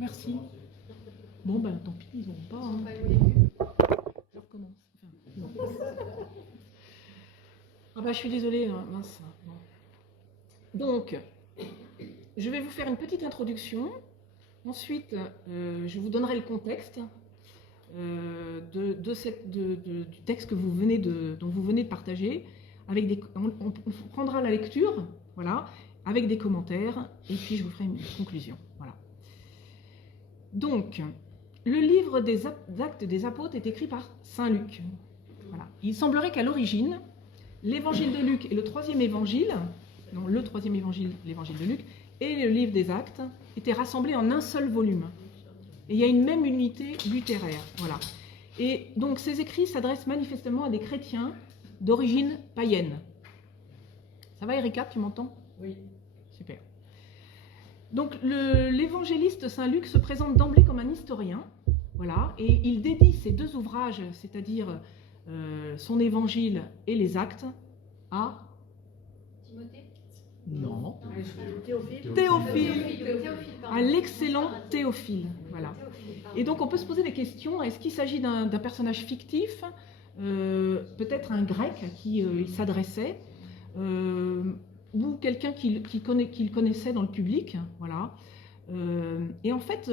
Merci. Bon, ben tant pis, ils n'auront pas. Hein. Je recommence. Enfin, non. Ah ben, je suis désolée, hein, mince. Bon. Donc, je vais vous faire une petite introduction. Ensuite, je vous donnerai le contexte du texte que dont vous venez de partager. On prendra la lecture, voilà, avec des commentaires, et puis je vous ferai une conclusion. Voilà. Donc, le livre des Actes des Apôtres est écrit par Saint Luc. Voilà. Il semblerait qu'à l'origine, l'évangile de Luc et le troisième évangile, l'évangile de Luc, et le livre des Actes étaient rassemblés en un seul volume. Et il y a une même unité littéraire. Voilà. Et donc ces écrits s'adressent manifestement à des chrétiens d'origine païenne. Ça va, Erika, tu m'entends? Oui. Super. Donc l'évangéliste Saint Luc se présente d'emblée comme un historien, voilà, et il dédie ses deux ouvrages, c'est-à-dire son évangile et les actes, à Timothée? Non. Théophile. À l'excellent Théophile. Voilà. Et donc on peut se poser des questions. Est-ce qu'il s'agit d'un personnage fictif, peut-être un grec à qui il s'adressait, ou quelqu'un qu'il connaissait dans le public, voilà. Et en fait,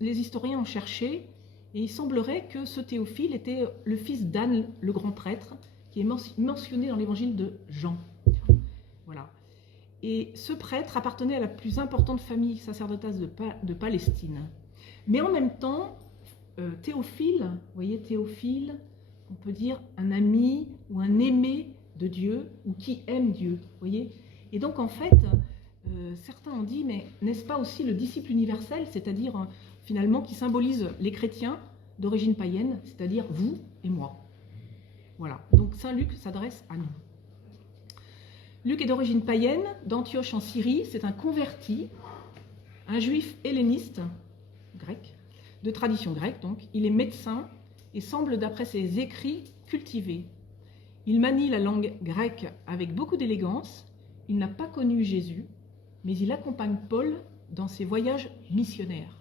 les historiens ont cherché, et il semblerait que ce Théophile était le fils d'Anne, le grand prêtre, qui est mentionné dans l'évangile de Jean. Voilà. Et ce prêtre appartenait à la plus importante famille sacerdotale de Palestine. Mais en même temps, Théophile, vous voyez, Théophile, on peut dire un ami ou un aimé de Dieu, ou qui aime Dieu, vous voyez. Et donc en fait, certains ont dit, mais n'est-ce pas aussi le disciple universel, c'est-à-dire finalement qui symbolise les chrétiens d'origine païenne, c'est-à-dire vous et moi. Voilà, donc Saint Luc s'adresse à nous. Luc est d'origine païenne, d'Antioche en Syrie, c'est un converti, un juif helléniste, grec, de tradition grecque donc. Il est médecin et semble d'après ses écrits cultivé. Il manie la langue grecque avec beaucoup d'élégance. Il n'a pas connu Jésus, mais il accompagne Paul dans ses voyages missionnaires.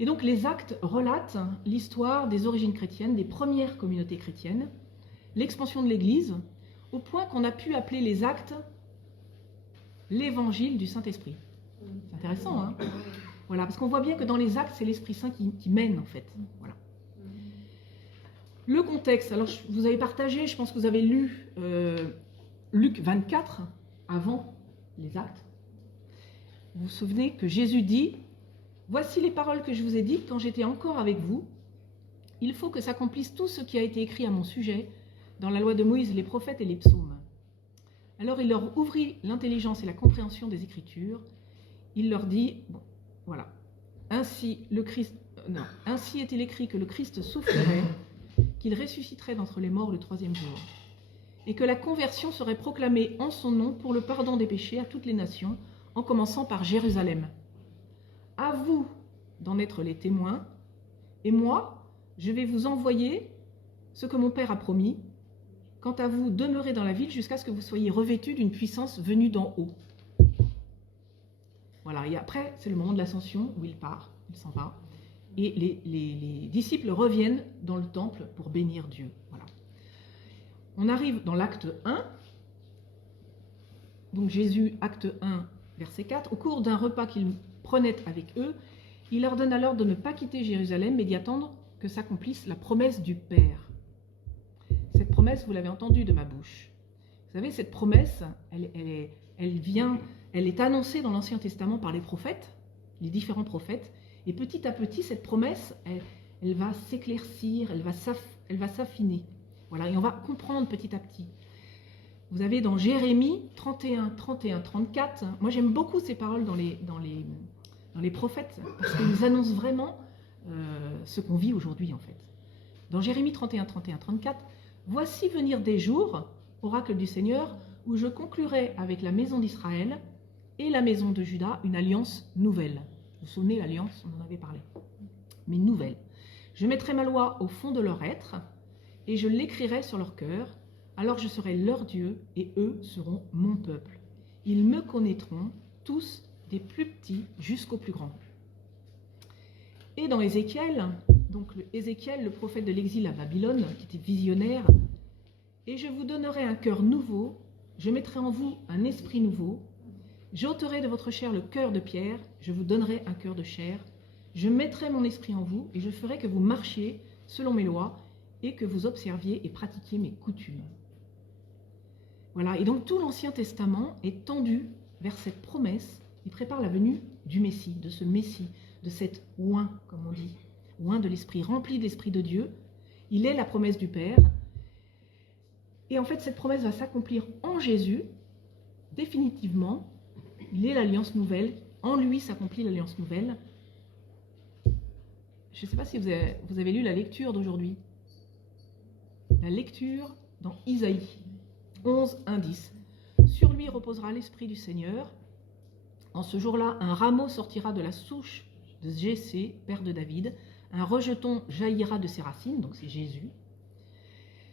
Et donc les actes relatent l'histoire des origines chrétiennes, des premières communautés chrétiennes, l'expansion de l'Église, au point qu'on a pu appeler les actes l'évangile du Saint-Esprit. C'est intéressant, hein? Voilà, parce qu'on voit bien que dans les actes, c'est l'Esprit Saint qui mène, en fait. Voilà. Le contexte, alors vous avez partagé, je pense que vous avez lu Luc 24, avant les actes. Vous vous souvenez que Jésus dit « Voici les paroles que je vous ai dites quand j'étais encore avec vous. Il faut que s'accomplisse tout ce qui a été écrit à mon sujet dans la loi de Moïse, les prophètes et les psaumes. » Alors il leur ouvrit l'intelligence et la compréhension des Écritures. Il leur dit, bon, voilà, ainsi est-il écrit que le Christ souffrirait, qu'il ressusciterait d'entre les morts le troisième jour, et que la conversion serait proclamée en son nom pour le pardon des péchés à toutes les nations, en commençant par Jérusalem. À vous d'en être les témoins, et moi, je vais vous envoyer ce que mon Père a promis. Quant à vous, demeurez dans la ville jusqu'à ce que vous soyez revêtus d'une puissance venue d'en haut. Voilà, et après, c'est le moment de l'ascension où il part, il s'en va. Et les disciples reviennent dans le temple pour bénir Dieu. Voilà. On arrive dans l'acte 1. Donc Jésus, acte 1, verset 4. Au cours d'un repas qu'il prenait avec eux, il leur donne alors de ne pas quitter Jérusalem, mais d'y attendre que s'accomplisse la promesse du Père. Cette promesse, vous l'avez entendue de ma bouche. Vous savez, cette promesse, elle est annoncée dans l'Ancien Testament par les prophètes, les différents prophètes, et petit à petit, cette promesse, elle va s'éclaircir, elle va s'affiner. Voilà, et on va comprendre petit à petit. Vous avez dans Jérémie 31, 34, moi j'aime beaucoup ces paroles dans les prophètes, parce qu'ils annoncent vraiment ce qu'on vit aujourd'hui en fait. Dans Jérémie 31, 34, « Voici venir des jours, oracle du Seigneur, où je conclurai avec la maison d'Israël et la maison de Juda une alliance nouvelle. » Vous vous souvenez, l'alliance, on en avait parlé. Mais nouvelle. « Je mettrai ma loi au fond de leur être, et je l'écrirai sur leur cœur. Alors je serai leur Dieu, et eux seront mon peuple. Ils me connaîtront, tous, des plus petits jusqu'aux plus grands. » Et dans Ézéchiel, donc Ézéchiel, le prophète de l'exil à Babylone, qui était visionnaire, « Et je vous donnerai un cœur nouveau, je mettrai en vous un esprit nouveau, j'ôterai de votre chair le cœur de pierre, je vous donnerai un cœur de chair, je mettrai mon esprit en vous, et je ferai que vous marchiez selon mes lois, et que vous observiez et pratiquiez mes coutumes. » Voilà, et donc tout l'Ancien Testament est tendu vers cette promesse. Il prépare la venue du Messie, de ce Messie, de cet oint, comme on dit, oint de l'Esprit, rempli de l'Esprit de Dieu. Il est la promesse du Père. Et en fait, cette promesse va s'accomplir en Jésus, définitivement. Il est l'Alliance nouvelle. En lui s'accomplit l'Alliance nouvelle. Je ne sais pas si vous avez lu la lecture d'aujourd'hui. La lecture dans Isaïe 11, 1, 10. Sur lui reposera l'Esprit du Seigneur. En ce jour-là, un rameau sortira de la souche de Jessé, père de David. Un rejeton jaillira de ses racines, donc c'est Jésus.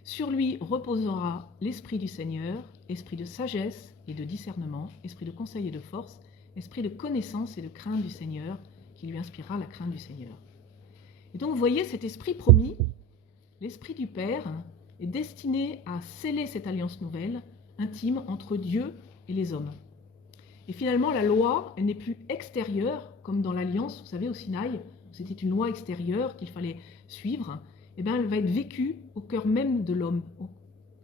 Sur lui reposera l'Esprit du Seigneur, esprit de sagesse et de discernement, esprit de conseil et de force, esprit de connaissance et de crainte du Seigneur, qui lui inspirera la crainte du Seigneur. Et donc vous voyez, cet esprit promis, l'Esprit du Père, est destiné à sceller cette alliance nouvelle, intime, entre Dieu et les hommes. Et finalement, la loi, elle n'est plus extérieure, comme dans l'Alliance, vous savez, au Sinaï, c'était une loi extérieure qu'il fallait suivre. Eh bien, elle va être vécue au cœur même de l'homme. Au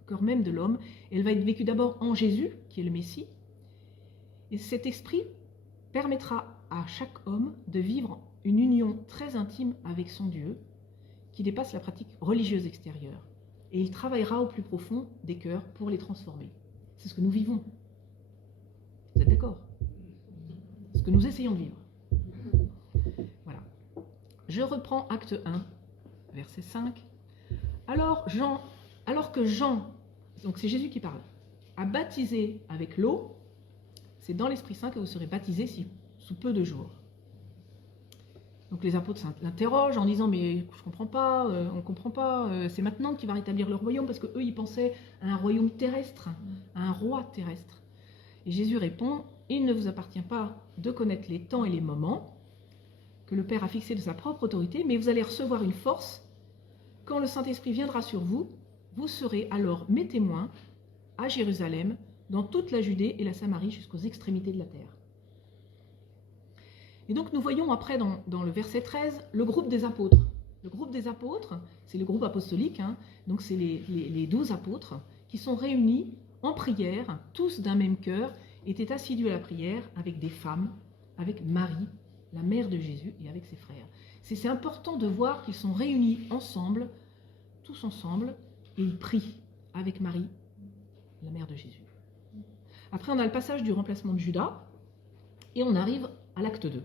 cœur même de l'homme. Elle va être vécue d'abord en Jésus, qui est le Messie. Et cet esprit permettra à chaque homme de vivre une union très intime avec son Dieu, qui dépasse la pratique religieuse extérieure. Et il travaillera au plus profond des cœurs pour les transformer. C'est ce que nous vivons. Vous êtes d'accord? C'est ce que nous essayons de vivre. Voilà. Je reprends acte 1, verset 5. Alors que Jean, donc c'est Jésus qui parle, a baptisé avec l'eau, c'est dans l'Esprit Saint que vous serez baptisés sous peu de jours. Donc les apôtres l'interrogent en disant « mais je comprends pas, on comprend pas, c'est maintenant qu'il va rétablir le royaume » parce qu'eux ils pensaient à un royaume terrestre, à un roi terrestre. Et Jésus répond « il ne vous appartient pas de connaître les temps et les moments que le Père a fixés de sa propre autorité, mais vous allez recevoir une force. Quand le Saint-Esprit viendra sur vous, vous serez alors mes témoins à Jérusalem, dans toute la Judée et la Samarie jusqu'aux extrémités de la terre. » Et donc nous voyons après dans le verset 13 le groupe des apôtres. Le groupe des apôtres, c'est le groupe apostolique, donc c'est les 12 apôtres qui sont réunis en prière, tous d'un même cœur, étaient assidus à la prière avec des femmes, avec Marie, la mère de Jésus, et avec ses frères. C'est important de voir qu'ils sont réunis ensemble, tous ensemble, et ils prient avec Marie, la mère de Jésus. Après on a le passage du remplacement de Judas, et on arrive à l'acte 2.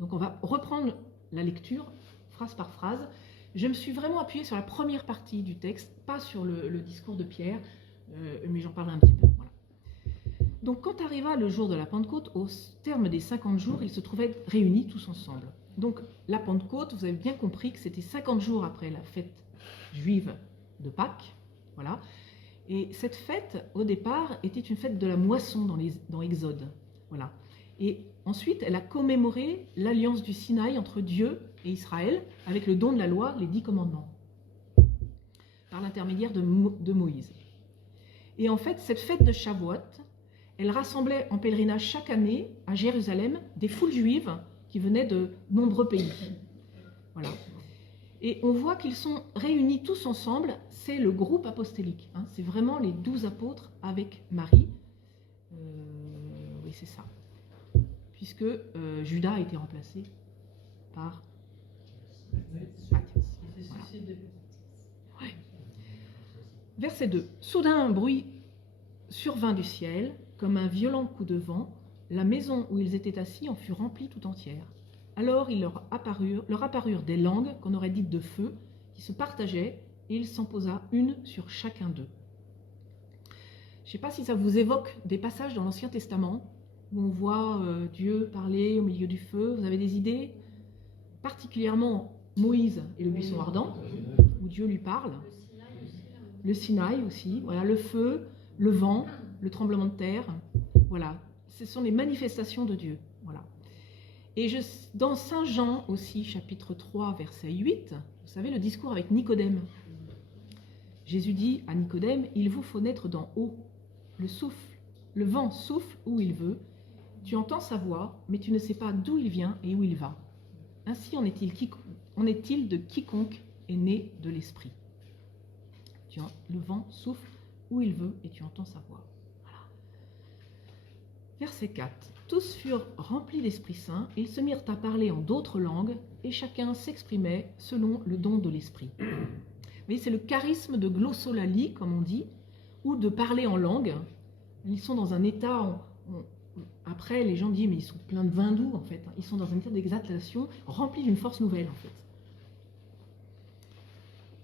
Donc on va reprendre la lecture, phrase par phrase. Je me suis vraiment appuyée sur la première partie du texte, pas sur le discours de Pierre, mais j'en parlerai un petit peu. Voilà. Donc quand arriva le jour de la Pentecôte, au terme des 50 jours, ils se trouvaient réunis tous ensemble. Donc la Pentecôte, vous avez bien compris que c'était 50 jours après la fête juive de Pâques. Voilà. Et cette fête, au départ, était une fête de la moisson dans Exode. Voilà. Et ensuite, elle a commémoré l'alliance du Sinaï entre Dieu et Israël avec le don de la loi, les 10 commandements, par l'intermédiaire de Moïse. Et en fait, cette fête de Shavuot, elle rassemblait en pèlerinage chaque année à Jérusalem des foules juives qui venaient de nombreux pays. Voilà. Et on voit qu'ils sont réunis tous ensemble, c'est le groupe apostolique. C'est vraiment les 12 apôtres avec Marie. Oui, c'est ça. Puisque Judas a été remplacé par Matthias. Voilà. Ouais. Verset 2. Soudain, un bruit survint du ciel, comme un violent coup de vent. La maison où ils étaient assis en fut remplie tout entière. Alors il leur apparurent des langues qu'on aurait dites de feu, qui se partageaient, et il s'en posa une sur chacun d'eux. Je ne sais pas si ça vous évoque des passages dans l'Ancien Testament, où on voit Dieu parler au milieu du feu. Vous avez des idées? Particulièrement Moïse et le buisson ardent, où Dieu lui parle. Le Sinaï aussi. Voilà, le feu, le vent, le tremblement de terre. Voilà, ce sont les manifestations de Dieu. Voilà. Et dans Saint Jean aussi, chapitre 3, verset 8, vous savez, le discours avec Nicodème. Jésus dit à Nicodème, « Il vous faut naître d'en haut. Le vent souffle où il veut. Tu entends sa voix, mais tu ne sais pas d'où il vient et où il va. Ainsi en est-il de quiconque est né de l'Esprit. » Le vent souffle où il veut et tu entends sa voix. Voilà. Verset 4. Tous furent remplis d'Esprit Saint, ils se mirent à parler en d'autres langues, et chacun s'exprimait selon le don de l'Esprit. Vous voyez, c'est le charisme de glossolalie, comme on dit, ou de parler en langue. Ils sont dans un état, après les gens disent, mais ils sont pleins de vin doux, en fait. Ils sont dans un état d'exaltation, remplis d'une force nouvelle, en fait.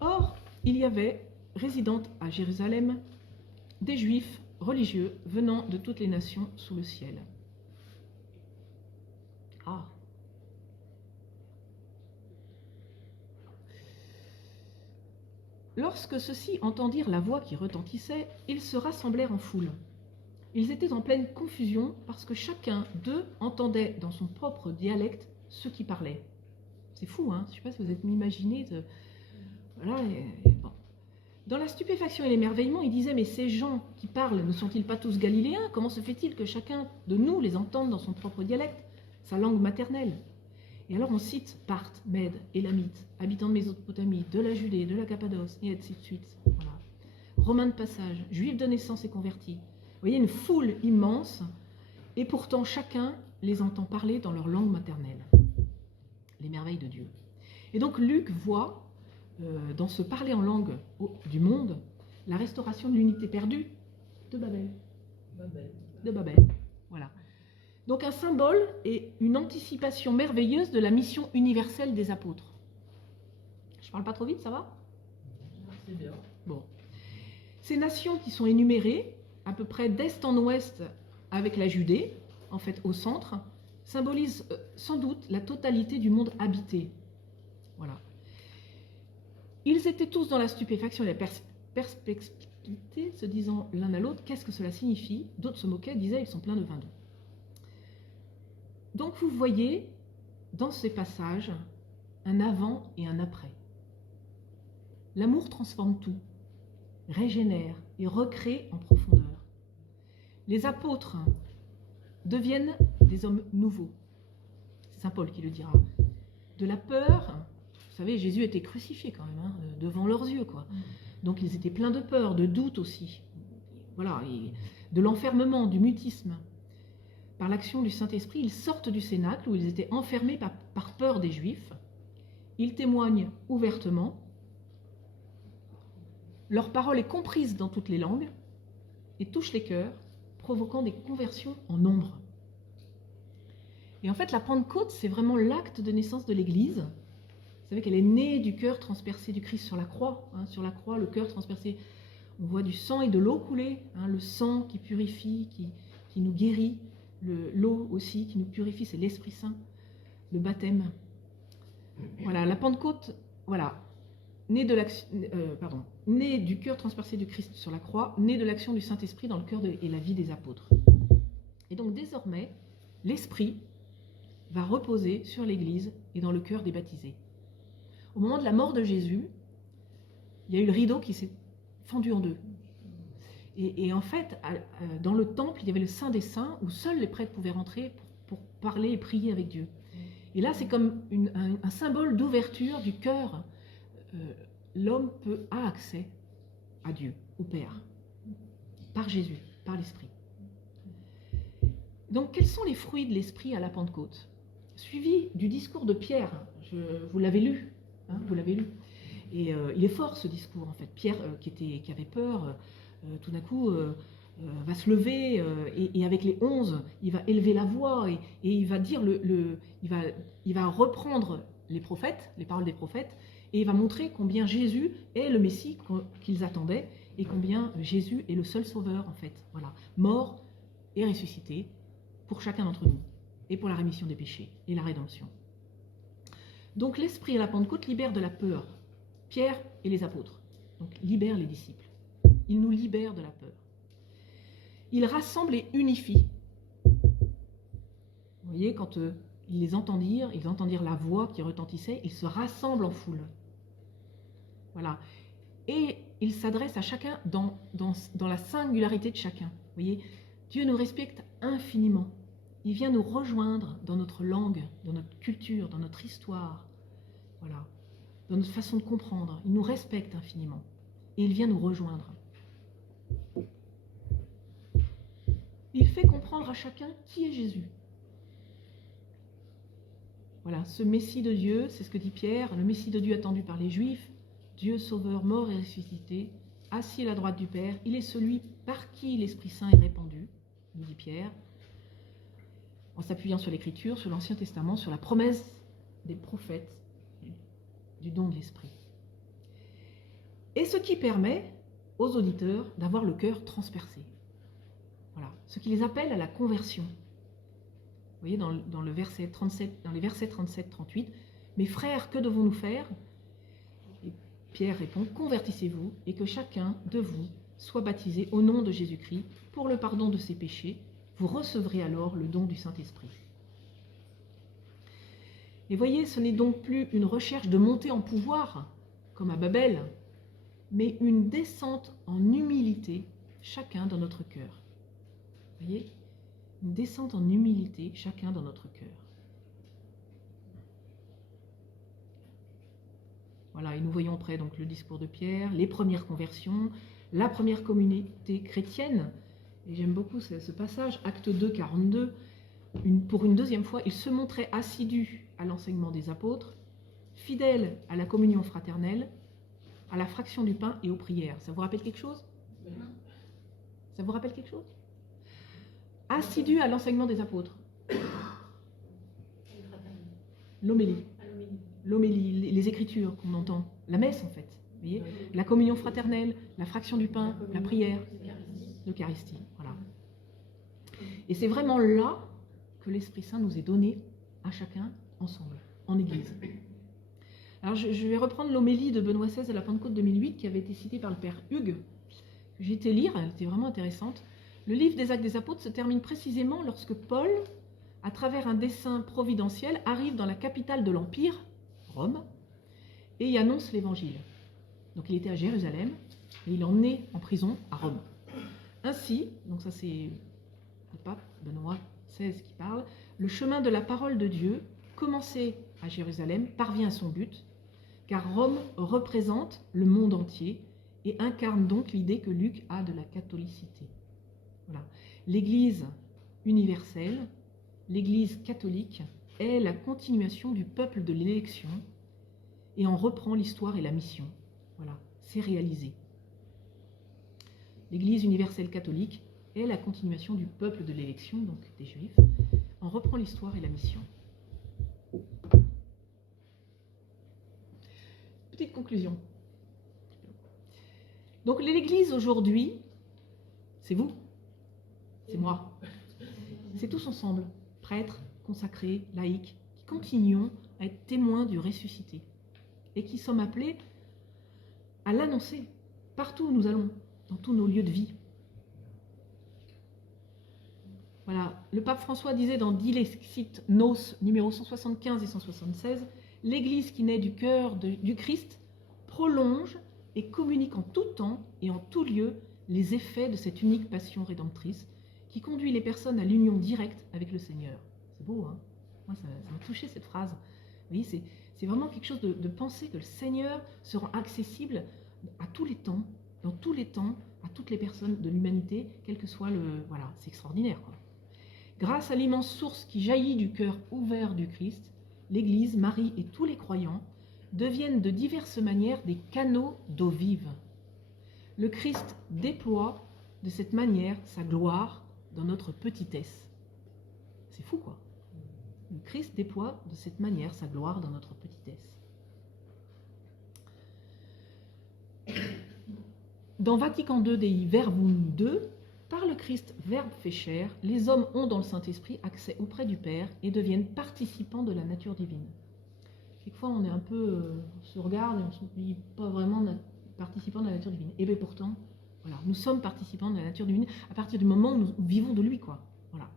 Or, il y avait, résidant à Jérusalem, des Juifs religieux venant de toutes les nations sous le ciel. Ah. Lorsque ceux-ci entendirent la voix qui retentissait, ils se rassemblèrent en foule. Ils étaient en pleine confusion parce que chacun d'eux entendait dans son propre dialecte ceux qui parlaient. C'est fou, hein? Je ne sais pas si vous êtes imaginé. Voilà, bon. Dans la stupéfaction et l'émerveillement, ils disaient, mais ces gens qui parlent ne sont-ils pas tous galiléens? Comment se fait-il que chacun de nous les entende dans son propre dialecte, sa langue maternelle? Et alors on cite Parthes, Mèdes, Élamites, habitants de Mésopotamie, de la Judée, de la Cappadoce, et ainsi de suite. Voilà. Romains de passage, Juifs de naissance et convertis. Vous voyez, une foule immense, et pourtant chacun les entend parler dans leur langue maternelle. Les merveilles de Dieu. Et donc Luc voit, dans ce parler en langue du monde, la restauration de l'unité perdue de Babel. De Babel. Voilà. Donc un symbole et une anticipation merveilleuse de la mission universelle des apôtres. Je parle pas trop vite, ça va? C'est bien. Bon. Ces nations qui sont énumérées, à peu près d'est en ouest avec la Judée, en fait au centre, symbolisent sans doute la totalité du monde habité. Voilà. Ils étaient tous dans la stupéfaction et la perplexité, se disant l'un à l'autre, qu'est-ce que cela signifie? D'autres se moquaient, disaient, ils sont pleins de vin doux. Donc vous voyez dans ces passages un avant et un après. L'amour transforme tout, régénère et recrée en profondeur. Les apôtres deviennent des hommes nouveaux. C'est saint Paul qui le dira. De la peur, vous savez, Jésus était crucifié quand même, hein, devant leurs yeux, quoi. Donc ils étaient pleins de peur, de doute aussi. Voilà, et de l'enfermement, du mutisme. Par l'action du Saint-Esprit, ils sortent du cénacle où ils étaient enfermés par peur des Juifs. Ils témoignent ouvertement. Leur parole est comprise dans toutes les langues et touche les cœurs, provoquant des conversions en nombre. Et en fait, la Pentecôte, c'est vraiment l'acte de naissance de l'Église. Vous savez qu'elle est née du cœur transpercé du Christ sur la croix. Hein, sur la croix, le cœur transpercé. On voit du sang et de l'eau couler. Hein, le sang qui purifie, qui nous guérit. L'eau aussi qui nous purifie, c'est l'Esprit Saint. Le baptême. Voilà, la Pentecôte, voilà. Née du cœur transpercé du Christ sur la croix, née de l'action du Saint-Esprit dans le cœur et la vie des apôtres. Et donc désormais, l'Esprit va reposer sur l'Église et dans le cœur des baptisés. Au moment de la mort de Jésus, il y a eu le rideau qui s'est fendu en deux. Et en fait, dans le temple, il y avait le Saint des Saints où seuls les prêtres pouvaient rentrer pour parler et prier avec Dieu. Et là, c'est comme un symbole d'ouverture du cœur. L'homme a accès à Dieu, au Père, par Jésus, par l'Esprit. Donc, quels sont les fruits de l'Esprit à la Pentecôte? Suivi du discours de Pierre, vous l'avez lu, hein, vous l'avez lu. Et il est fort ce discours, en fait. Pierre, qui avait peur, tout d'un coup, va se lever, et avec les 11, il va élever la voix, et il va dire, il va reprendre les prophètes, les paroles des prophètes, et il va montrer combien Jésus est le Messie qu'ils attendaient, et combien Jésus est le seul sauveur, en fait. Voilà, mort et ressuscité pour chacun d'entre nous, et pour la rémission des péchés, et la rédemption. Donc l'Esprit à la Pentecôte libère de la peur. Pierre et les apôtres, donc libère les disciples. Il nous libère de la peur. Il rassemble et unifie. Vous voyez, quand ils les entendirent la voix qui retentissait, ils se rassemblent en foule. Voilà. Et ils s'adressent à chacun dans la singularité de chacun. Vous voyez, Dieu nous respecte infiniment. Il vient nous rejoindre dans notre langue, dans notre culture, dans notre histoire, voilà, dans notre façon de comprendre. Il nous respecte infiniment. Et il vient nous rejoindre. Il fait comprendre à chacun qui est Jésus. Voilà, ce Messie de Dieu, c'est ce que dit Pierre, le Messie de Dieu attendu par les Juifs, Dieu sauveur, mort et ressuscité, assis à la droite du Père, il est celui par qui l'Esprit Saint est répandu, nous dit Pierre, en s'appuyant sur l'Écriture, sur l'Ancien Testament, sur la promesse des prophètes du don de l'Esprit. Et ce qui permet aux auditeurs d'avoir le cœur transpercé. Voilà, ce qui les appelle à la conversion. Vous voyez, dans les versets 37-38, « Mes frères, que devons-nous faire ?» Et Pierre répond, « Convertissez-vous et que chacun de vous soit baptisé au nom de Jésus-Christ pour le pardon de ses péchés. Vous recevrez alors le don du Saint-Esprit. » Et voyez, ce n'est donc plus une recherche de monter en pouvoir, comme à Babel, mais une descente en humilité, chacun dans notre cœur. Vous voyez ? Une descente en humilité, chacun dans notre cœur. Voilà, et nous voyons après donc le discours de Pierre, les premières conversions, la première communauté chrétienne. Et j'aime beaucoup ce passage, Acte 2, 42. Pour une deuxième fois, il se montrait assidu à l'enseignement des apôtres, fidèle à la communion fraternelle, à la fraction du pain et aux prières. Ça vous rappelle quelque chose? Ça vous rappelle quelque chose? Assidu à l'enseignement des apôtres. L'homélie. L'homélie, les écritures qu'on entend. La messe, en fait. Vous voyez, la communion fraternelle, la fraction du pain, la prière, l'Eucharistie. Voilà. Et c'est vraiment là que l'Esprit Saint nous est donné à chacun ensemble, en Église. Alors je vais reprendre l'homélie de Benoît XVI à la Pentecôte 2008 qui avait été citée par le Père Hugues, que j'ai été lire, elle était vraiment intéressante. Le livre des Actes des Apôtres se termine précisément lorsque Paul, à travers un dessein providentiel, arrive dans la capitale de l'Empire, Rome, et y annonce l'Évangile. Donc il était à Jérusalem, et il est emmené en prison à Rome. Ainsi, donc ça c'est le pape Benoît XVI qui parle, le chemin de la parole de Dieu, commencé à Jérusalem, parvient à son but, car Rome représente le monde entier et incarne donc l'idée que Luc a de la catholicité. Voilà. L'Église universelle, l'Église catholique, est la continuation du peuple de l'élection et en reprend l'histoire et la mission. Voilà, c'est réalisé. L'Église universelle catholique est la continuation du peuple de l'élection, donc des Juifs, en reprend l'histoire et la mission. Petite conclusion. Donc l'Église aujourd'hui, c'est vous, c'est moi, c'est tous ensemble, prêtres, consacrés, laïcs, qui continuons à être témoins du ressuscité et qui sommes appelés à l'annoncer partout où nous allons, dans tous nos lieux de vie. Voilà, le pape François disait dans Dilexit Nos, numéro 175 et 176, « L'Église qui naît du cœur du Christ prolonge et communique en tout temps et en tout lieu les effets de cette unique passion rédemptrice qui conduit les personnes à l'union directe avec le Seigneur. » C'est beau, hein? Moi, ça m'a touché cette phrase. Vous voyez, c'est vraiment quelque chose de penser que le Seigneur se rend accessible à tous les temps, dans tous les temps, à toutes les personnes de l'humanité, quel que soit le... Voilà, c'est extraordinaire, quoi. Grâce à l'immense source qui jaillit du cœur ouvert du Christ, l'Église, Marie et tous les croyants deviennent de diverses manières des canaux d'eau vive. Le Christ déploie de cette manière sa gloire dans notre petitesse. C'est fou, quoi. Le Christ déploie de cette manière sa gloire dans notre petitesse. Dans Vatican II Dei Verbum II, par le Christ Verbe fait chair, les hommes ont dans le Saint-Esprit accès auprès du Père et deviennent participants de la nature divine. Quelquefois, on est un peu, on se regarde et on se dit pas vraiment participants de la nature divine. Et bien pourtant, voilà, nous sommes participants de la nature divine à partir du moment où nous vivons de lui, quoi. Voilà.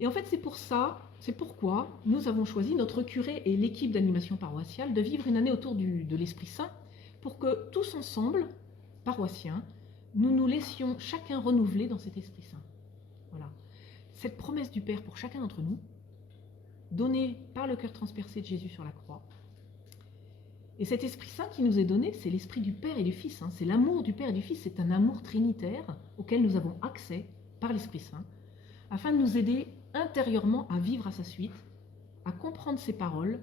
Et en fait, c'est pourquoi nous avons choisi, notre curé et l'équipe d'animation paroissiale, de vivre une année autour de l'Esprit Saint pour que tous ensemble, paroissiens, nous nous laissions chacun renouveler dans cet Esprit Saint. Voilà. Cette promesse du Père pour chacun d'entre nous, donnée par le cœur transpercé de Jésus sur la croix. Et cet Esprit Saint qui nous est donné, c'est l'Esprit du Père et du Fils. C'est l'amour du Père et du Fils, c'est un amour trinitaire auquel nous avons accès par l'Esprit Saint, afin de nous aider intérieurement à vivre à sa suite, à comprendre ses paroles,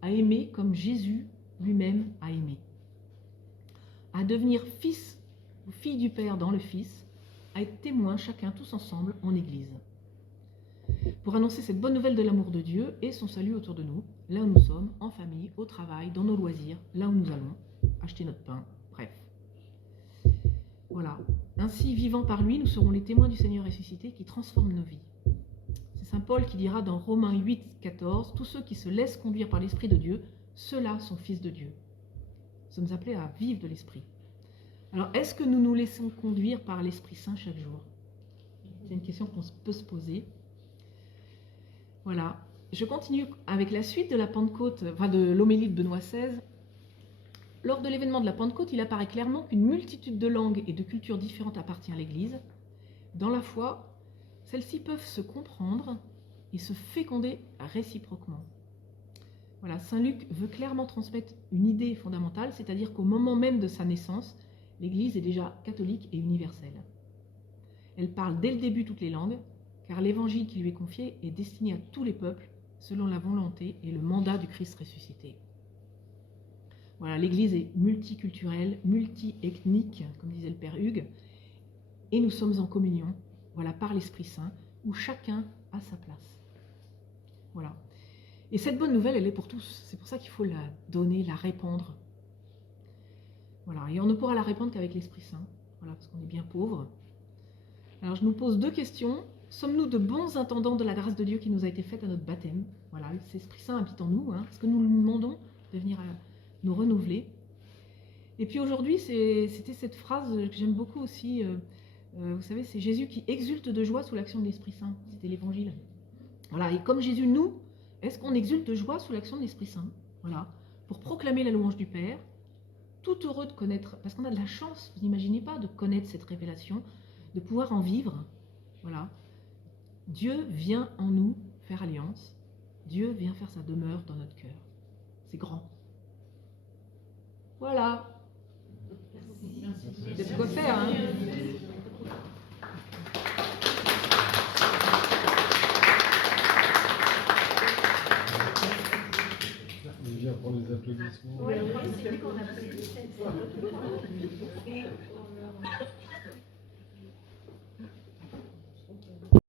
à aimer comme Jésus lui-même a aimé, à devenir fils ou fille du Père dans le Fils, à être témoins chacun tous ensemble en Église, pour annoncer cette bonne nouvelle de l'amour de Dieu et son salut autour de nous, là où nous sommes, en famille, au travail, dans nos loisirs, là où nous allons, acheter notre pain, bref. Voilà. Ainsi, vivant par lui, nous serons les témoins du Seigneur ressuscité qui transforme nos vies. C'est saint Paul qui dira dans Romains 8, 14, « Tous ceux qui se laissent conduire par l'Esprit de Dieu, ceux-là sont fils de Dieu. » Nous sommes appelés à vivre de l'Esprit. Alors, est-ce que nous nous laissons conduire par l'Esprit Saint chaque jour? C'est une question qu'on peut se poser. Voilà. Je continue avec la suite de la Pentecôte, de l'homélie de Benoît XVI. Lors de l'événement de la Pentecôte, il apparaît clairement qu'une multitude de langues et de cultures différentes appartient à l'Église. Dans la foi, celles-ci peuvent se comprendre et se féconder réciproquement. Voilà, Saint Luc veut clairement transmettre une idée fondamentale, c'est-à-dire qu'au moment même de sa naissance, l'Église est déjà catholique et universelle. Elle parle dès le début toutes les langues, car l'évangile qui lui est confié est destiné à tous les peuples, selon la volonté et le mandat du Christ ressuscité. Voilà, l'Église est multiculturelle, multi-ethnique, comme disait le Père Hugues, et nous sommes en communion, voilà, par l'Esprit Saint, où chacun a sa place. Voilà. Et cette bonne nouvelle, elle est pour tous. C'est pour ça qu'il faut la donner, la répandre. Voilà. Et on ne pourra la répandre qu'avec l'Esprit Saint, voilà, parce qu'on est bien pauvres. Alors je nous pose deux questions. Sommes-nous de bons intendants de la grâce de Dieu qui nous a été faite à notre baptême? Voilà, l'Esprit Saint habite en nous. Est-ce que nous lui demandons de venir nous renouveler? Et puis aujourd'hui, c'était cette phrase que j'aime beaucoup aussi. Vous savez, c'est Jésus qui exulte de joie sous l'action de l'Esprit Saint. C'était l'Évangile. Voilà, et comme Jésus, nous, est-ce qu'on exulte de joie sous l'action de l'Esprit Saint? Voilà, pour proclamer la louange du Père, tout heureux de connaître, parce qu'on a de la chance, vous n'imaginez pas, de connaître cette révélation, de pouvoir en vivre. Voilà. Dieu vient en nous faire alliance. Dieu vient faire sa demeure dans notre cœur. C'est grand. Voilà. C'est de quoi faire, hein. Il vient pour les applaudissements. Oui, c'est lui qu'on applaudit.